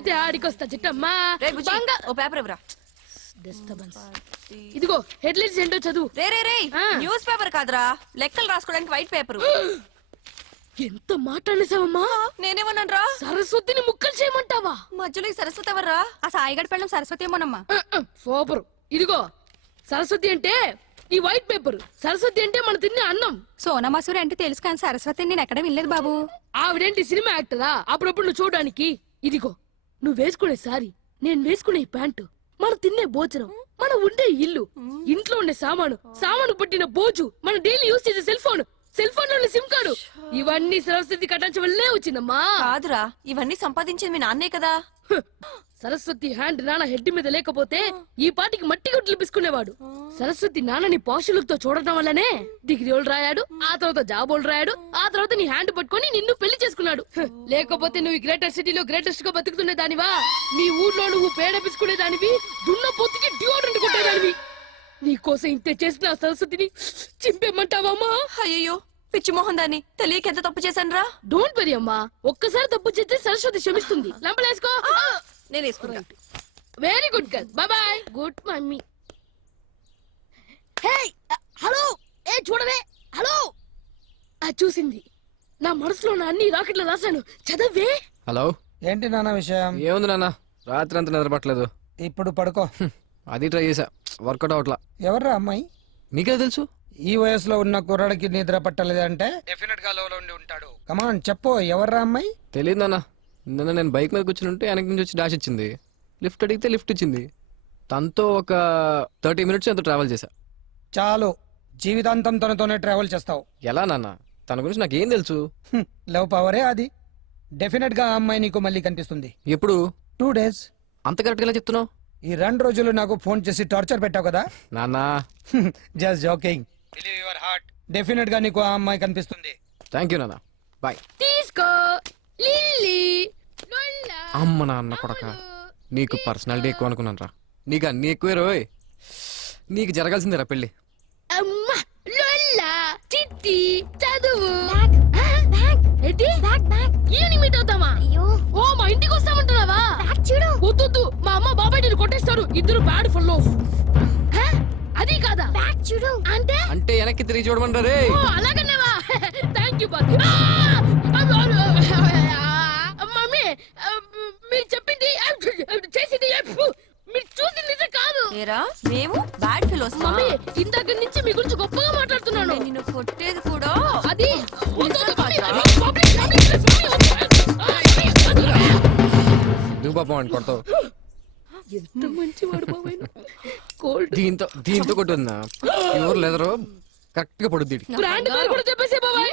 వెళ్తే ఆడికొస్తా చిట్టమ్మా. ఓ పేపర్ ఇవ్వరా. డిస్టర్బెన్స్. ఇదిగో హెడ్లైన్స్ ఏంటో చదువు. రే న్యూస్ పేపర్ కాదురా, లెక్కలు రాసుకోవడానికి వైట్ పేపర్. ఎంత మాట్లాడేసావమ్మా. నేనేమన్నాను రా? సరస్వతిని ముక్కలు చేయమంటావా? మధ్యలో ఈ సరస్వతి ఎవర్రా? ఆ సాయిగడ్ పెళ్ళం సరస్వతి ఏమోనమ్మా. సూపర్. ఇదిగో సరస్వతి అంటే ఈ వైట్ పేపర్, సరస్వతి అంటే మన తినే అన్నం. సోనమసూరి అంటే తెలుసు కానీ సరస్వతి నేను ఎక్కడ వినలేదు బాబు. ఆవిడేంటి సినిమా యాక్టరా అప్పుడప్పుడు నువ్వు చూడడానికి? ఇదిగో నువ్వు వేసుకునే సారీ, నేను వేసుకునే ప్యాంటు, మనం తినే భోజనం, మనం ఉండే ఇల్లు, ఇంట్లో ఉండే సామాను పట్టిన బోజు, మన డైలీ యూజ్ చేసే సెల్ ఫోన్ లో సిమ్ కార్డు, ఇవన్నీ సరస్వతి కటాంచం వల్లే వచ్చిందమ్మా. కాదురా, ఇవన్నీ సంపాదించింది మీ నాన్నే కదా. సరస్వతి హ్యాండ్ నాన్న హెడ్ మీద లేకపోతే ఈ పాటికి మట్టి గుడ్లు పిసుకునేవాడు. సరస్వతి నాన్నని పాషులతో చూడటం వల్లనే డిగ్రీలు రాయాడు, ఆ తర్వాత జాబోలు రాయాడు, ఆ తర్వాత నీ హ్యాండ్ పట్టుకొని నిన్ను పెళ్లి చేసుకున్నాడు. లేకపోతే నువ్వు ఈ గ్రేటర్ సిటీలో గ్రేటెస్ట్ గా బతుకుతున్న దానివా? నీ ఊర్లో నువ్వు పేడ పిసుకునే దానివి, దున్న పొత్తుకి డియోడ్రెంట్ కొట్టేదానివి. నీకోసం ఇంతే చేసిన సరస్వతిని చింపేమంటావమ్మా? అయ్యో పిచ్చి మోహన్ దాన్ని తెలియక ఎంత తప్పు చేశాను రా. డోంట్ వరీ అమ్మా, ఒక్కసారి తప్పు చేస్తే సరస్వతి క్షమిస్తుంది. లంపలేసుకో. నేను వేసుకుంటా. Very good girl, bye bye. Good mummy. Hey hello, ఏ చూడవే. హలో. చూసింది. నా మనసులో నా అన్ని రాకెట్లు రాశాను, చదవే. హలో. ఏంటి నాన్న విషయం? ఏముంది నాన్న, రాత్రి అంతా నిద్రపట్టలేదు. ఇప్పుడు పడుకో. అది ట్రై చేసా, వర్కౌట్ అవట్లా. ఎవర్రా అమ్మాయి? నీకే తెలుసు. ఈ వయసులో ఉన్న కుర్రాడికి నిద్ర పట్టలేదంటే డెఫినెట్ గా లోలో ఉండి ఉంటాడు. కమాన్ చెప్పు, ఎవర్రా అమ్మాయి? తెలియదు నాన్న. నిన్న నేను బైక్ మీద కూర్చుని ఉంటే వెనక నుంచి వచ్చి డాష్ ఇచ్చింది. లిఫ్ట్ అడిగితే లిఫ్ట్ ఇచ్చింది. తనతో ఒక 30 minutes ఎంతో ట్రావెల్ చేశా. చాలు, జీవితాంతం తనతోనే ట్రావెల్ చేస్తావు. ఎలా నాన్న, తన గురించి నాకేం తెలుసు? లవ్ పవరే అది. డెఫినెట్ గా ఆ అమ్మాయి నీకు మళ్ళీ కనిపిస్తుంది. ఎప్పుడు? 2 days. అంత కరెక్ట్ గా చెప్తున్నావు? ఈ 2 రోజులు నాకు ఫోన్ చేసి టార్చర్ పెట్టావు కదా. నాన్న just joking. Believe your heart. Definite గా నీకు ఆ అమ్మాయి కనిపిస్తుంది. థ్యాంక్ యూ నాన్న, బాయ్. తీసుకో లిల్లీ. అమ్మ నాన్న కొడక, నీకు పర్సనాలిటీ ఎక్కువ అనుకున్నాను రా. నీకు అన్ని ఎక్కువే రోయ్. నీకు జరగాల్సిందేరా పెళ్లి. అమ్మా లొల్లా చిట్టి చదువు. Evening meet అవుతామా? ఓ మా ఇంటికి వస్తామంటున్నావా? వద్దు, మా అమ్మ బాబాయ్ నేను కొట్టేస్తారు. ఇద్దరు బ్యాడ్ ఫెల్లో. అది కాదా చూడు అంటే? అంటే వెనక్కి తిరిగి చూడమంటారు రే. అలాగన్నావా? థ్యాంక్ యూ బాబు. మమ్మీ మీరు చెప్పింది చేసింది మీరు చూసింది నిజం కాదు. మేము బ్యాడ్ ఫెలోస్. మమ్మీ ఇందాక నుంచి మీ గురించి గొప్పగా మాట్లాడుతున్నాను. నిన్ను కొట్టేది కూడా అది. నువ్వు పాపం అని కొడతావు. ఎంత మంచివాడు బాబాయ్. దీంతో కొట్టుందా? ఎవరు లేదరో కరెక్ట్ గా పడుద్ది. బ్రాండ్ పేరు కూడా చెప్పేసే బాబాయ్.